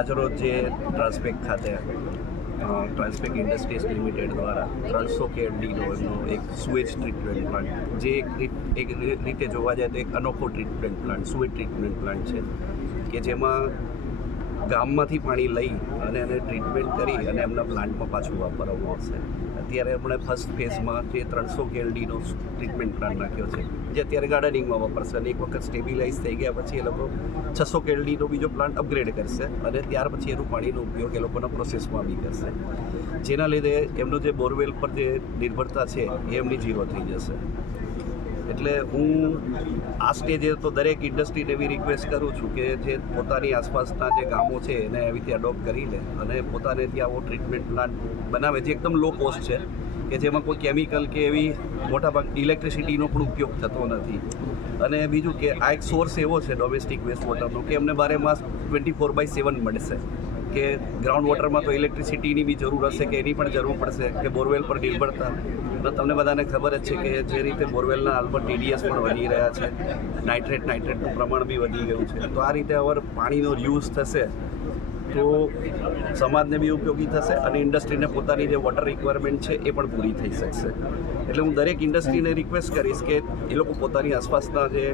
આજરોજ જે ટ્રાન્સપેક ખાતે ટ્રાન્સપેક ઇન્ડસ્ટ્રીઝ લિમિટેડ દ્વારા ત્રણસો કેડીનો એમનો એક સુએજ ટ્રીટમેન્ટ પ્લાન્ટ જે એક રીતે જોવા જાય તો એક અનોખો treatment plant sewage treatment plant છે. કે જેમાં ગામમાંથી પાણી લઈ અને એને ટ્રીટમેન્ટ કરી અને એમના પ્લાન્ટમાં પાછું વાપરવામાં આવશે અત્યારે હમણાં ફર્સ્ટ ફેઝમાં જે ત્રણસો કેલડીનો ટ્રીટમેન્ટ પ્લાન્ટ નાખ્યો છે, જે અત્યારે ગાર્ડનિંગમાં વાપરશે અને એક વખત સ્ટેબિલાઇઝ થઈ ગયા પછી એ લોકો છસો કેલડીનો બીજો પ્લાન્ટ અપગ્રેડ કરશે અને ત્યાર પછી એનું પાણીનો ઉપયોગ એ લોકોના પ્રોસેસમાં બી કરશે. જેના લીધે એમનું જે બોરવેલ પર જે નિર્ભરતા છે એ એમની ઝીરો થઈ જશે. એટલે હું આ સ્ટેજે તો દરેક ઇન્ડસ્ટ્રીને એવી રિક્વેસ્ટ કરું છું કે જે પોતાની આસપાસના જે ગામો છે એને એવી રીતે અડોપ્ટ કરી લે અને પોતાને ત્યાં આવો ટ્રીટમેન્ટ પ્લાન્ટ બનાવે, જે એકદમ લો કોસ્ટ છે, કે જેમાં કોઈ કેમિકલ કે એવી મોટાભાગ ઇલેક્ટ્રિસિટીનો પણ ઉપયોગ થતો નથી. અને બીજું કે આ એક સોર્સ એવો છે ડોમેસ્ટિક વેસ્ટ વોટરનો કે અમને બારે માસ ટ્વેન્ટી ફોર બાય સેવન મળશે. કે ગ્રાઉન્ડ વોટરમાં તો ઇલેક્ટ્રિસિટીની બી જરૂર હશે કે એની પણ જરૂર પડશે કે બોરવેલ પર નિર્ભરતા તો તમને બધાને ખબર જ છે કે જે રીતે બોરવેલના હાલમાં ટીડીએસ પણ વધી રહ્યા છે. નાઇટ્રેટ નાઇટ્રેટનું પ્રમાણ બી વધી ગયું છે. તો આ રીતે અવર પાણીનો યુઝ થશે, તો સમાજને બી ઉપયોગી થશે અને ઇન્ડસ્ટ્રીને પોતાની જે વોટર રિક્વાયરમેન્ટ છે એ પણ પૂરી થઈ શકશે. એટલે હું દરેક ઇન્ડસ્ટ્રીને રિક્વેસ્ટ કરીશ કે એ લોકો પોતાની આસપાસના જે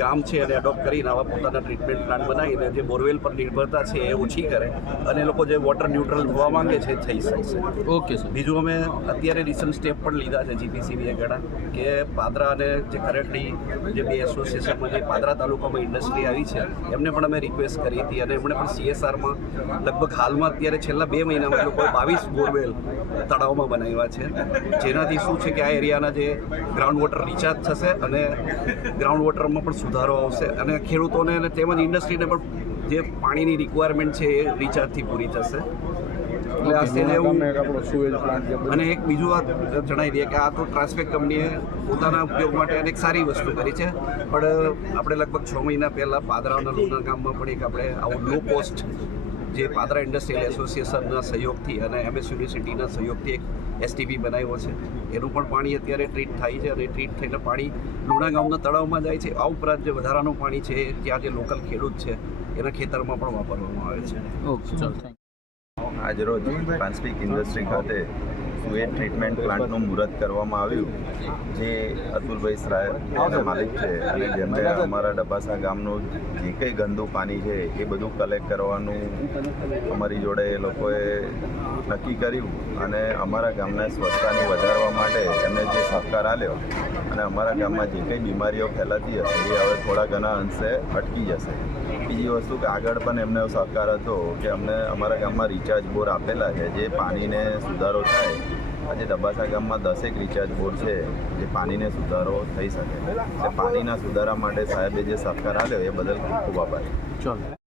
ગામ છે એને એડોપ્ટ કરીને આવા પોતાના ટ્રીટમેન્ટ પ્લાન્ટ બનાવીને જે બોરવેલ પર નિર્ભરતા છે એ ઓછી કરે અને લોકો જે વોટર ન્યુટ્રલ થવા માંગે છે થઈ શકશે ઓકે સર બીજું અમે અત્યારે રિસન્ટ સ્ટેપ પણ લીધા છે જીપીસીબીએ ઘણા કે પાદરા અને જે કરંટલી જે બે એસોસિએશનમાં જે પાદરા તાલુકામાં ઇન્ડસ્ટ્રી આવી છે એમને પણ અમે રિક્વેસ્ટ કરી હતી અને એમણે પણ સીએસઆરમાં લગભગ હાલમાં અત્યારે છેલ્લા બે મહિનામાં લોકોએ બાવીસ બોરવેલ તળાવમાં બનાવ્યા છે. જેનાથી શું છે કે આ એરિયાના જે ગ્રાઉન્ડ વોટર રિચાર્જ થશે અને ગ્રાઉન્ડ વોટરમાં પણ સુધારો આવશે અને ખેડૂતોને અને તેમજ ઇન્ડસ્ટ્રીને પણ જે પાણીની રિક્વાયરમેન્ટ છે એ રિચાર્જથી પૂરી થશે. એટલે આ સ્ટેજે એવું અને એક બીજું વાત જણાવી દઈએ કે આ તો ટ્રાન્સપેક કંપનીએ પોતાના ઉપયોગ માટે અનેક સારી વસ્તુ કરી છે પણ આપણે લગભગ છ મહિના પહેલાં પાદરાના લોના ગામમાં પણ એક આપણે આવું લો કોસ્ટ જે પાદરા ઇન્ડસ્ટ્રીયલ એસોસિએશનના સહયોગથી અને એમએસ યુનિવર્સિટીના સહયોગથી એક એસટીપી બનાવ્યો છે. એનું પણ પાણી અત્યારે ટ્રીટ થાય છે અને ટ્રીટ થઈને પાણી લુણા ગામના તળાવમાં જાય છે. આ ઉપરાંત જે વધારાનું પાણી છે એ ત્યાં જે લોકલ ખેડૂત છે એના ખેતરમાં પણ વાપરવામાં આવે છે. ઓકે ચાલો આજરોજ ટ્રાન્સપીક ઇન્ડસ્ટ્રી ખાતે સુએજ ટ્રીટમેન્ટ પ્લાન્ટનું મુહૂર્ત કરવામાં આવ્યું, જે અતુલભાઈ સરાયના માલિક છે. અને જેમને અમારા ડબાસા ગામનું જે કંઈ ગંદુ પાણી છે, એ બધું કલેક્ટ કરવાનું અમારી જોડે એ લોકોએ નક્કી કર્યું અને અમારા ગામને સ્વચ્છતાને વધારવા માટે એમને જે સહકાર આપ્યો અને અમારા ગામમાં જે કંઈ બીમારીઓ ફેલાતી હશે, એ હવે થોડા ઘણા અંશે અટકી જશે. બીજી વસ્તુ કે આગળ પણ એમને સહકાર હતો કે અમને અમારા ગામમાં રિચાર્જ બોર આપેલા છે, જે પાણીને સુધારો થાય આજે ડબાસા ગામમાં દસેક રિચાર્જ બોર છે, જે પાણીને સુધારો થઈ શકે. એટલે પાણીના સુધારા માટે સાહેબે જે સહકાર આવ્યો એ બદલ ખૂબ ખૂબ આભાર. ચાલો.